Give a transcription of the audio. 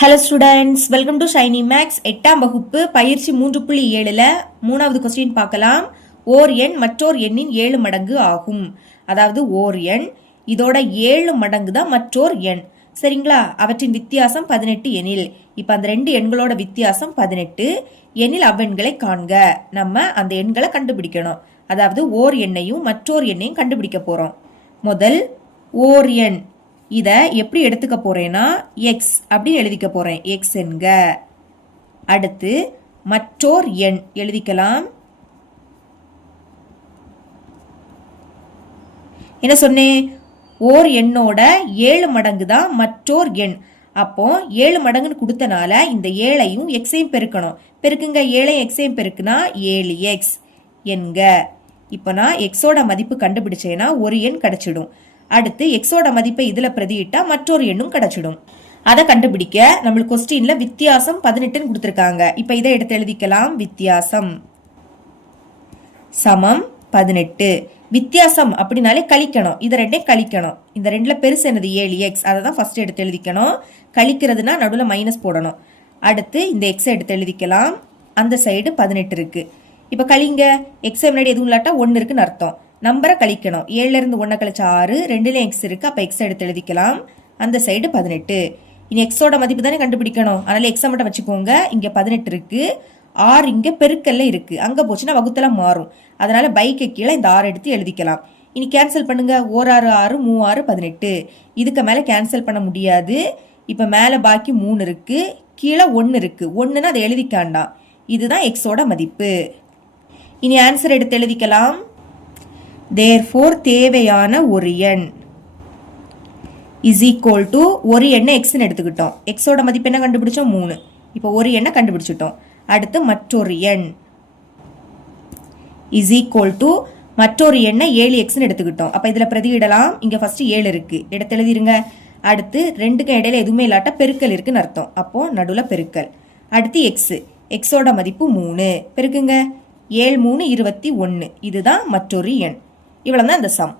Hello students, welcome to Shiny Max. 8ஆம் வகுப்பு பயிற்சி 3.7ல் 3வது கொஸ்டின் பார்க்கலாம். ஓர் எண் மற்றோர் எண்ணின் 7 மடங்கு ஆகும். அதாவது ஓர் எண் இதோட 7 மடங்கு தான் மற்றோர் எண். சரிங்களா? அவற்றின் வித்தியாசம் 18 எனில். இப்போ அந்த ரெண்டு எண்களோட வித்தியாசம் 18 எனில் அவ்வெண்களை காண்க. நம்ம அந்த எண்களை கண்டுபிடிக்கணும். அதாவது ஓர் எண்ணையும் மற்றோர் எண்ணையும் கண்டுபிடிக்க போறோம். முதல் ஓர் எண் இதை எப்படி எடுத்துக்க போறேன்னா எக்ஸ் அப்படின்னு எழுதிக்க போறேன். எக்ஸ் என்க. அடுத்து மற்றோர் எண் எழுதிக்கலாம். என்ன சொன்னேன்? ஓர் எண்ணோட 7 மடங்கு தான் மற்றோர் எண். அப்போ 7 மடங்குன்னு கொடுத்தனால இந்த 7ஐயும் எக்ஸையும் பெருக்கணும். பெருக்குங்க. 7ஐயும் எக்ஸையும் பெருக்குனா 7x என்க. இப்போ நான் எக்ஸோட மதிப்பு கண்டுபிடிச்சேன்னா ஒரு எண் கிடைச்சிடும். அடுத்து எக்ஸோட மதிப்பை இதுல பிரதியிட்டா மற்றொரு எண்ணும் கிடைச்சிடும். அதை கண்டுபிடிக்க நம்மளுக்கு கொஸ்டின்ல வித்தியாசம் 18 கொடுத்திருக்காங்க. இப்ப இதை எடுத்து எழுதிக்கலாம். வித்தியாசம் சமம் 18. வித்தியாசம் அப்படின்னாலே கழிக்கணும். இதை ரெண்டையும் கழிக்கணும். இந்த ரெண்டுல பெருசு என்னது? 7x. அதை தான் ஃபர்ஸ்ட் எடுத்து எழுதிக்கணும். கழிக்கிறதுனா நடுவில் மைனஸ் போடணும். அடுத்து இந்த எக்ஸை எடுத்து எழுதிக்கலாம். அந்த சைடு 18 இருக்கு. இப்ப கழிங்க. எக்ஸை முன்னாடி எதுவும் இல்லாட்டா 1 இருக்குன்னு அர்த்தம். நம்பரை கழிக்கணும். 7ல இருந்து 1 கழிச்சா 6. 2ல எக்ஸ் இருக்கு. அப்ப எக்ஸ் எடுத்து எழுதிக்கலாம். அந்த சைடு 18. இனி எக்ஸோட மதிப்பு தானே கண்டுபிடிக்கணும். அதனால எக்ஸை மட்டும் வச்சுக்கோங்க. இங்க 18 இருக்கு. 6 இங்க பெருக்கல்ல இருக்கு. அங்க போச்சுன்னா வகுத்தெல்லாம் மாறும். அதனால பைக்கு கீழே இந்த 6 எடுத்து எழுதிக்கலாம். இனி கேன்சல் பண்ணுங்க. 1 6 6 3 6 18. இதுக்கு மேல கேன்சல் பண்ண முடியாது. இப்ப மேல பாக்கி 3 இருக்கு. கீழே 1 இருக்கு. 1ன்னு அதை எழுதிக்காண்டாம். இதுதான் எக்ஸோட மதிப்பு. இனி ஆன்சர் எடுத்து எழுதிக்கலாம். therefore தேவையான ஒரு எண் is equal to ஒரு எண்ணை எக்ஸ்ன்னு எடுத்துக்கிட்டோம். எக்ஸோட மதிப்பு என்ன கண்டுபிடிச்சோம்? 3. இப்போ ஒரு எண்ணை கண்டுபிடிச்சிட்டோம். அடுத்து மற்றொரு எண் is equal to மற்றொரு எண்ணை 7xன்னு எடுத்துக்கிட்டோம். அப்ப இதுல பிரதியிடலாம். இங்க ஃபர்ஸ்ட் 7 இருக்கு. எடுத்து எழுதிருங்க. அடுத்து ரெண்டுக்கும் இடையில எதுவுமே இல்லாட்ட பெருக்கல் இருக்குன்னு அர்த்தம். அப்போ நடுவில் பெருக்கல். அடுத்து எக்ஸ். எக்ஸோட மதிப்பு 3. பெருக்குங்க. 7 3 21. இதுதான் மற்றொரு எண். இவ்வளவுதான் இந்த சம்.